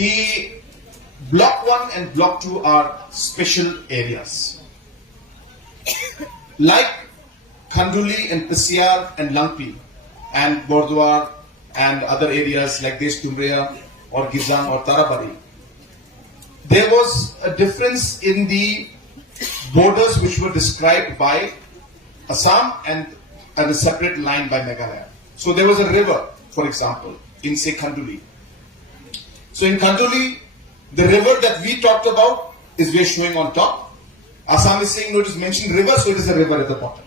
The Block 1 and Block 2 are special areas. Like Khanduli and Pisiar and Langpi and Bordwar and other areas like Desh Tumreya or Gizang or Tarabari, there was a difference in the borders which were described by Assam and a separate line by Meghalaya. So there was a river, for example, in say Khanduli. So in Khanduli, the river that we talked about is we're showing on top. Assam is saying no, it is mentioned river, so it is a river at the bottom.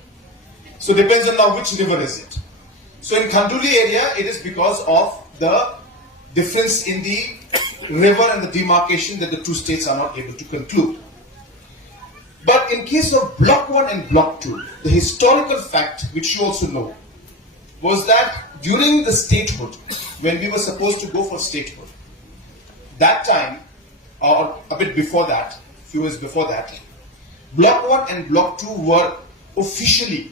So it depends on now which river is it. So in Khanduli area, it is because of the difference in the river and the demarcation that the two states are not able to conclude. But in case of Block 1 and Block 2, the historical fact, which you also know, was that during the statehood, when we were supposed to go for statehood, that time, or a bit before that, a few years before that, Block 1 and Block 2 were officially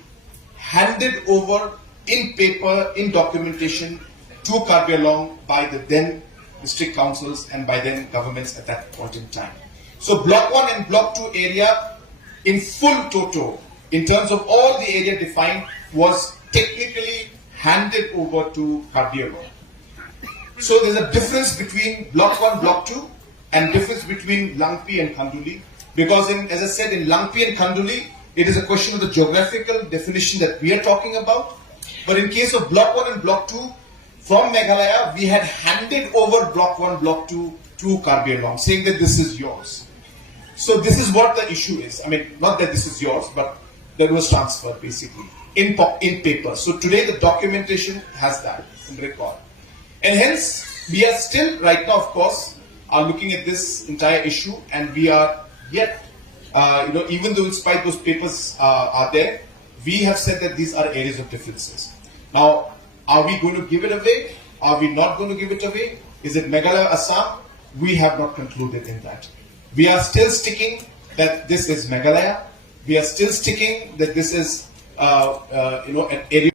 handed over in paper, in documentation, to Karbi Anglong by the then district councils and by then governments at that point in time. So Block 1 and Block 2 area in full toto, in terms of all the area defined, was technically handed over to Karbi Anglong. So there's a difference between Block 1, Block 2 and difference between Langpi and Khanduli, because as I said, in Langpi and Khanduli, it is a question of the geographical definition that we are talking about. But in case of Block 1 and Block 2, from Meghalaya, we had handed over Block 1, Block 2 to Karbi Anglong, saying that this is yours. So this is what the issue is. I mean, not that this is yours, but there was transfer basically in paper. So today the documentation has that in record. And hence, we are still right now, of course, are looking at this entire issue, and we are yet, even though in spite those papers are there, we have said that these are areas of differences. Now, are we going to give it away? Are we not going to give it away? Is it Meghalaya, Assam? We have not concluded in that. We are still sticking that this is Meghalaya. We are still sticking that this is, an area.